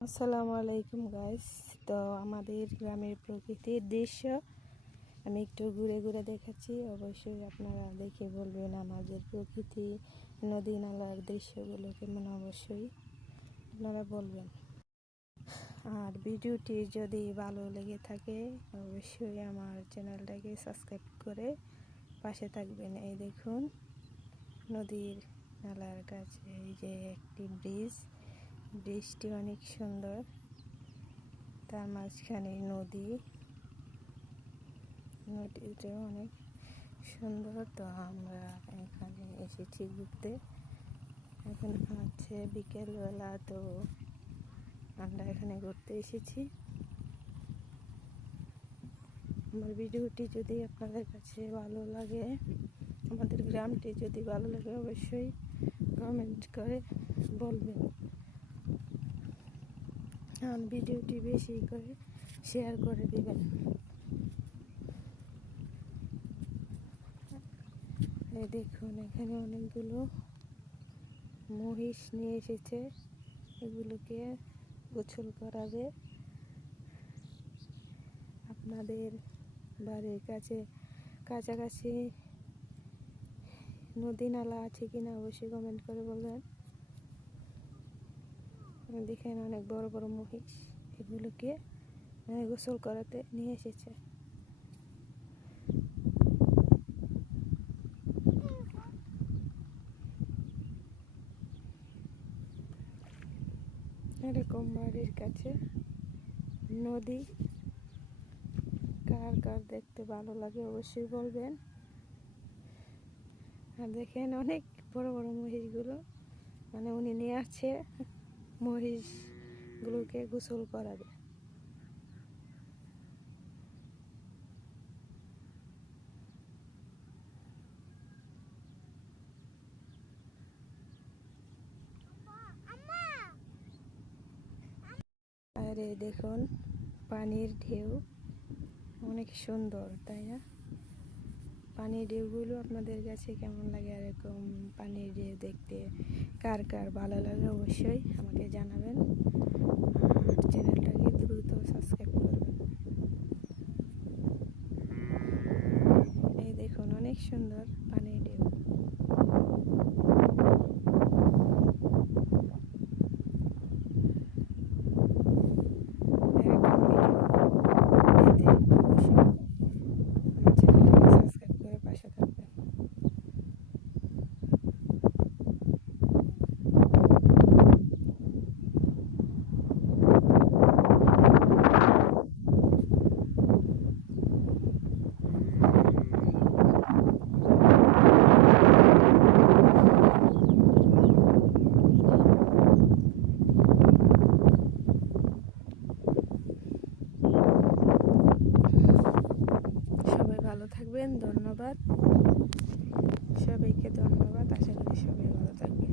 আসসালামু আলাইকুম গাইস তো আমাদের গ্রামের প্রকৃতির দৃশ্য আমি একটু ঘুরে ঘুরে দেখাচ্ছি। অবশ্যই আপনারা দেখে বলবেন আমাদের প্রকৃতি, নদী নালার দৃশ্যগুলো কেমন? অবশ্যই আপনারা বলবেন। আর ভিডিওটি যদি ভালো লেগে থাকে, অবশ্যই আমার চ্যানেলটাকে সাবস্ক্রাইব করে পাশে থাকবেন। এই দেখুন, নদীর নালার কাছে এই যে একটি ব্রিজ ব্রিজটি অনেক সুন্দর। তার মাঝখানে নদী। নদীটা অনেক সুন্দর তো আমরা এখানে এসেছি ঘুরতে। এখন হচ্ছে বিকেলবেলা তো আমরা এখানে ঘুরতে এসেছি। আমার ভিডিওটি যদি আপনাদের কাছে ভালো লাগে, আমাদের গ্রামটি যদি ভালো লাগে অবশ্যই কমেন্ট করে বলবেন। আর ভিডিওটি বেশি করে শেয়ার করে দিবেন। দেখুন, এখানে অনেকগুলো মহিষ নিয়ে এসেছে। এগুলোকে গোছল করাবে। আপনাদের বাড়ির কাছে কাছাকাছি নদী নালা আছে কিনা অবশ্যই কমেন্ট করে বলবেন। দেখেন অনেক বড় বড় মহিষ এগুলোকে মানে গোসল করাতে নিয়ে এসেছে। এরকম বাড়ির কাছে নদী কার কার দেখতে ভালো লাগে অবশ্যই বলবেন। আর দেখেন অনেক বড় বড় মহিষগুলো মানে উনি নিয়ে আসছে। মহিষগুলোকে গোসল করাবে। আর দেখুন পানির ঢেউ অনেক সুন্দর তাই না? পানির ঢেউগুলো আপনাদের কাছে কেমন লাগে এরকম পানির ঢেউ দেখতে? কার কার ভালো লাগে অবশ্যই আমাকে জানাবেন। আর চ্যানেলটাকে দ্রুত সাবস্ক্রাইব করবেন। এই দেখুন, অনেক সুন্দর পানির ঢেউ এরকম ভিডিও পেতে অবশ্যই আমার চ্যানেলটাকে সাবস্ক্রাইব করে পাশে থাকবেন সবাই ভালো থাকবেন ধন্যবাদ। সবাইকে ধন্যবাদ আশা করি সবাই ভালো থাকবেন।